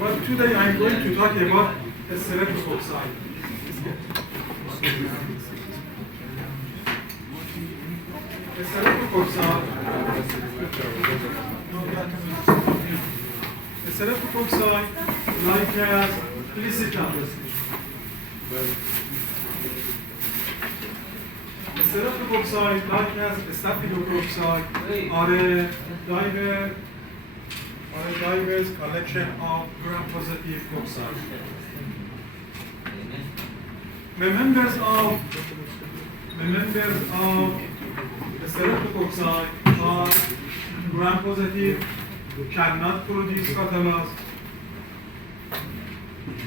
But today I'm going to talk about streptococci. Streptococci, like as felicitas. Streptococci, like as staphylococci, are a diverse collection of gram-positive cocci. The members of streptococci are gram-positive, cannot produce catalase,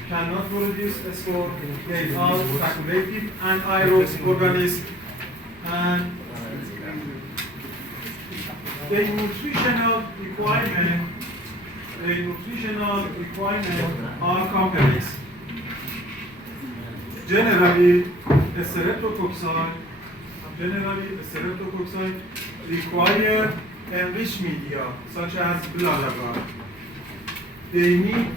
cannot produce spore. They are facultative and aerobic organisms, and the nutritional requirements are complex. Generally, streptococci require enriched media such as blood agar. They need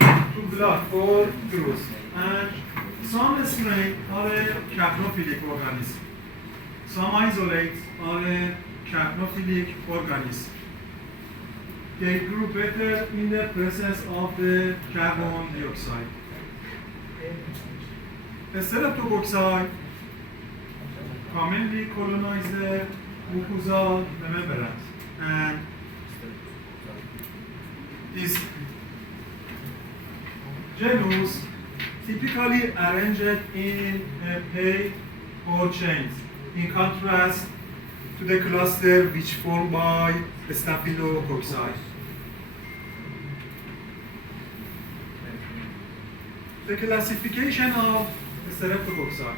to blood for growth, and some strains are capnophilic organisms. Some isolates are capnophilic organisms. They grew better in the presence of the carbon dioxide. Streptococci commonly colonize the mucosal membranes, and this genus typically arranged in a pair or chains, in contrast to the cluster which formed by staphylococci. The classification of streptococci.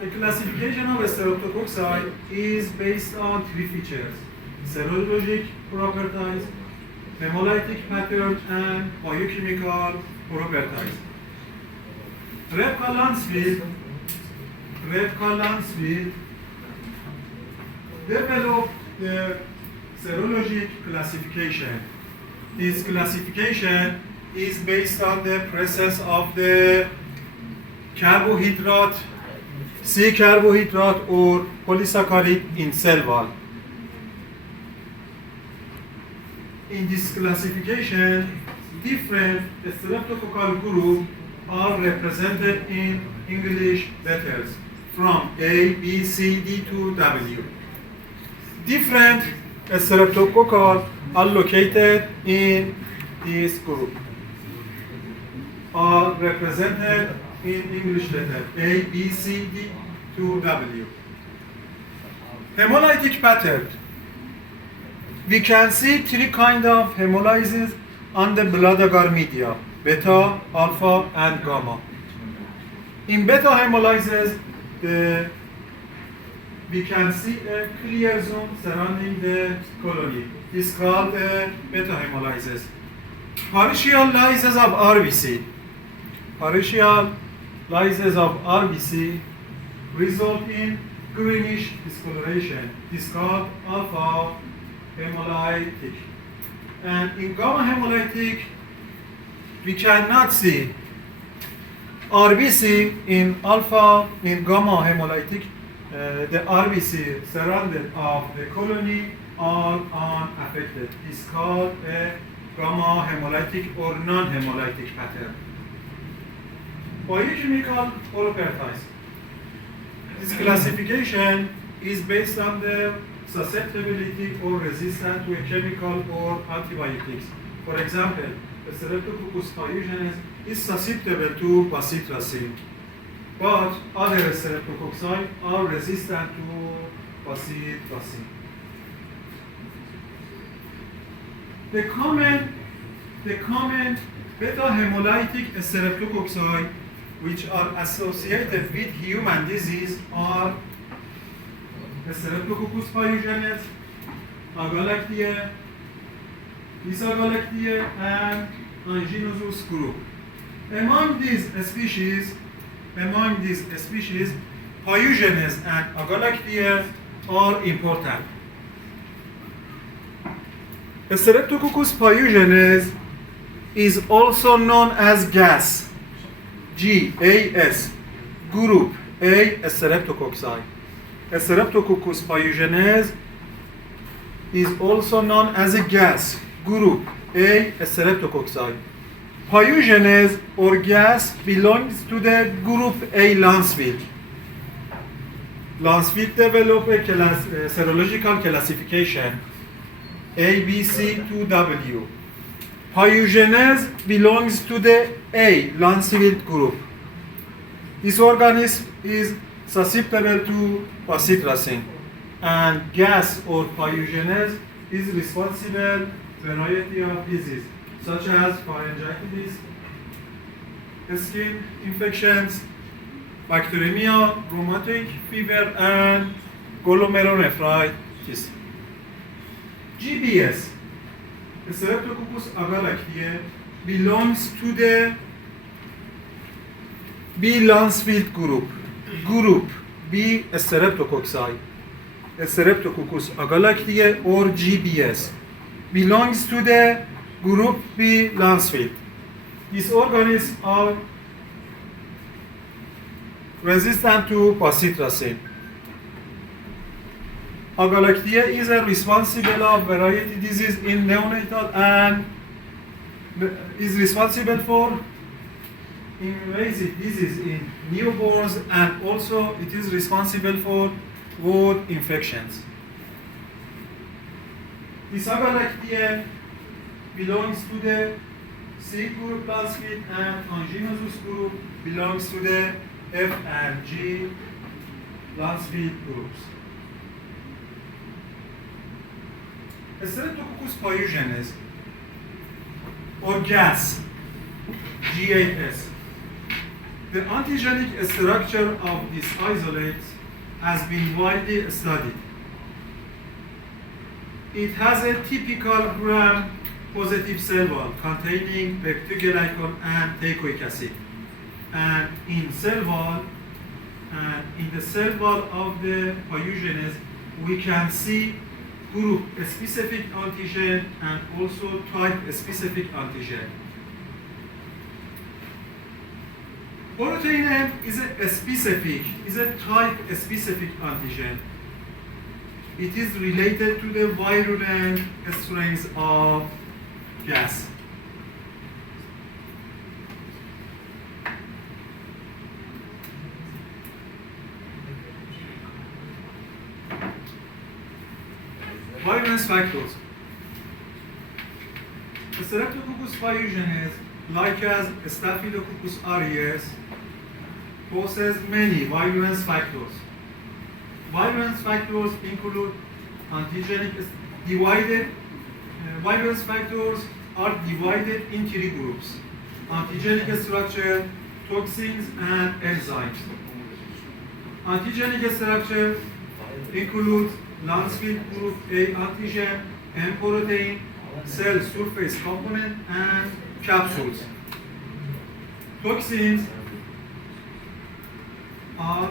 The classification of streptococci is based on three features: serologic properties, hemolytic pattern, and biochemical properties. Rep Landsfield developed the serologic classification. This classification is based on the presence of the carbohydrate, C carbohydrate or polysaccharide in cell wall. In this classification, different streptococcal groups are represented in English letters from A, B, C, D to W. Different streptococcal are located in this group, are represented in English letters A, B, C, D to W. Hemolytic pattern. We can see three kinds of hemolysis on the blood agar media: beta, alpha, and gamma. In beta hemolysis, we can see a clear zone surrounding the colony. This is called beta hemolysis. Partial lysis of RBC. Partial lysis of RBC result in greenish discoloration. This is called alpha hemolytic. And in gamma hemolytic, we cannot see RBC in alpha. In gamma hemolytic, the RBC surrounded of the colony are unaffected. It's called a gamma hemolytic or non-hemolytic pattern. Biochemical properties. This classification is based on the susceptibility or resistance to a chemical or antibiotics. For example, the Streptococcus pyogenes is susceptible to bacitracin, but other streptococci are resistant to bacitracin. The common beta hemolytic streptococci which are associated with human disease are Streptococcus pyogenes, Agalactiae, Isagalactiae, and Anginosus group. Among these species, Pyogenes and Agalactiae are important. Streptococcus pyogenes is also known as gas, GAS, group A streptococci. Streptococcus pyogenes is also known as a gas, group A streptococci. Pyogenes or gas belongs to the group A Lancefield. Lancefield developed a serological classification ABC2W. Pyogenes belongs to the A Lancefield group. This organism is susceptible to bacitracin, and gas or pyogenes is responsible for a variety of diseases such as pharyngitis, skin infections, bacteremia, rheumatic fever, and glomerulonephritis. GBS, Streptococcus agalactiae, belongs to the B Lancefield group. Group B Streptococci. Streptococcus agalactiae or GBS belongs to the group B Lancefield. These organisms are resistant to bacitracin. Agalactiae is responsible of variety disease in neonatal and is responsible for invasive disease in newborns, and also it is responsible for wound infections. This Agalactiae belongs to the C group Lancefield, and Anginosus group belongs to the F and G Lancefield groups. Streptococcus pyogenes or gas, GAS. The antigenic structure of these isolates has been widely studied. It has a typical gram-positive cell wall containing peptidoglycan and teichoic acid. And in the cell wall of the pyogenes, we can see group-specific antigen and also type-specific antigen. Protein M is a type-specific antigen. It is related to the virulent strains of gas. Virulence factors. Streptococcus pyogenes, like as Staphylococcus aureus, possess many virulence factors. Virulence factors include virulence factors are divided in three groups: antigenic structure, toxins, and enzymes. Antigenic structure includes Lancefield group A antigen, M protein, cell surface component, and capsules. Toxins are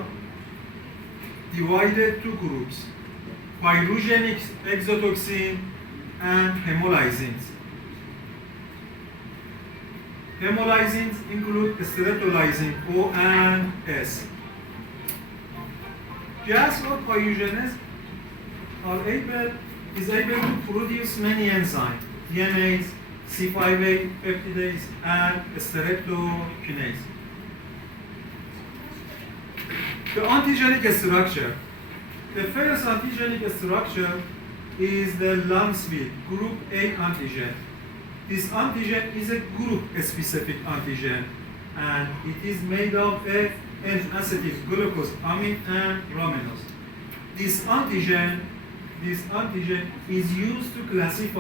divided to groups: pyrogenic exotoxin and hemolysins. Hemolysins include streptolysine O and S. Gas or pyogenes is able to produce many enzymes: DNase, C5a peptidase, and streptokinase. The antigenic structure. The first antigenic structure is the Lancefield group A antigen. This antigen is a group-specific antigen, and it is made of N-acetyl glucosamine and ramenose. This antigen is used to classify